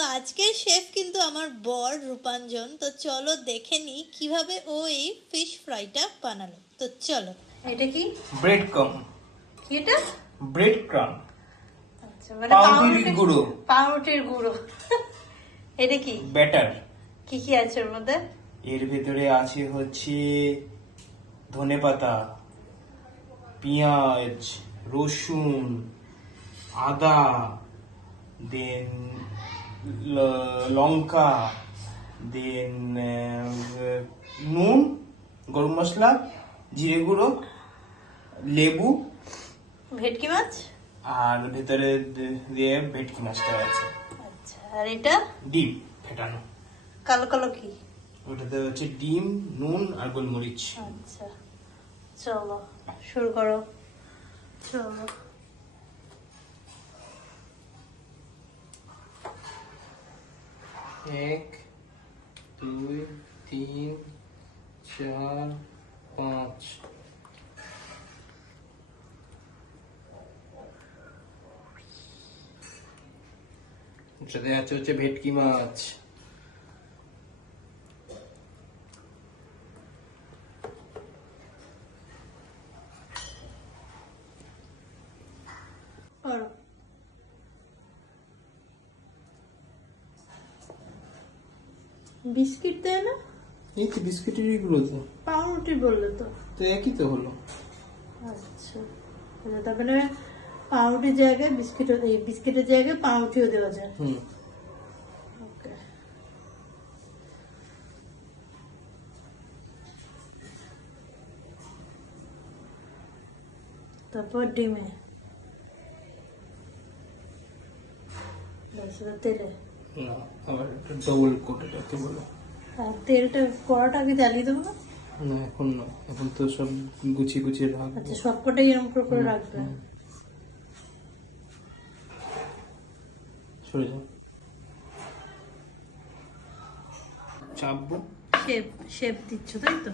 তো আজকের শেফ কিন্তু আমার বর রূপাঞ্জন। তো চলো দেখে নি কিভাবে ও এই ফিশ ফ্রাইটা বানালো। তো চলো। এটা কি? ব্রেড ক্রাম। কি এটা? ব্রেড ক্রাম। আচ্ছা, মানে পাউরুটির গুঁড়ো। পাউরুটির গুঁড়ো। এটা কি? ব্যাটার। কি কি আছে এর মধ্যে? এর ভেতরে আছে হচ্ছে ধনেপাতা, পেঁয়াজ, রসুন, আদা, দেন লঙ্কা, দেন নুন, গরম মশলা, জিরে গুঁড়ো, লেবু, ভেটকি মাছ আর ভেতরে দিয়ে ভেটকি মাছটা আছে। আচ্ছা, আর এটা ডিম ফেটানো। কালো কালো কি? ওটাতে হচ্ছে ডিম, নুন আর গোলমরিচ। আচ্ছা, চলো শুরু করো। চলো। 1 2 3 4 5 এটাতে আছে হচ্ছে ভেটকি মাছ। করো। বিস্কিট দেয় না? এই তো বিস্কিটেরই গুঁড়ো তো। পাউরুটি বললে তো। তো একই তো হলো। আচ্ছা, তার মানে পাউরুটির জায়গায় বিস্কিটের জায়গায় পাউরুটিও দেওয়া যায়। ওকে। তারপর ডিমে, তেলে। না, আবার একটা ডবল কোট এটাকে বলো। আর তেলটা কড়াটা আগে জ্বালিয়ে দেবো না? না এখন নয়, এখন তো সব গুছিয়ে গুছিয়ে রাখবো। আচ্ছা, সবকটাই এরকম করে রাখবে। সরে যাও। চাপবো। শেপ দিচ্ছ তাই তো?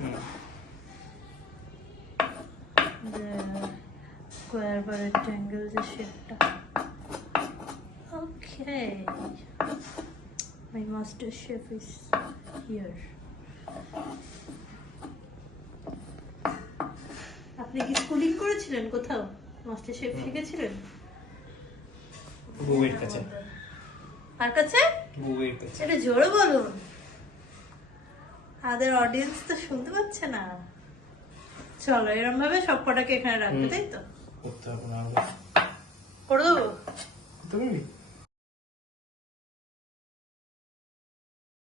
স্কোয়ার বা রেক্ট্যাঙ্গেল যে শেপটা। Okay, my master chef is here. আপনি কি স্কুলিং করেছিলেন কোথাও? মাস্টার শেফ শিখেছিলেন? বউয়ের কাছে। আর কাছে? বউয়ের কাছে। এটা জোরে বলুন, আমাদের অডিয়েন্স তো শুনতে পাচ্ছে না। চলো, এরকম ভাবে সব কটাকে এখানে রাখবে তাই তো? করতে হবে না। করে দেবো? করতে পারবি?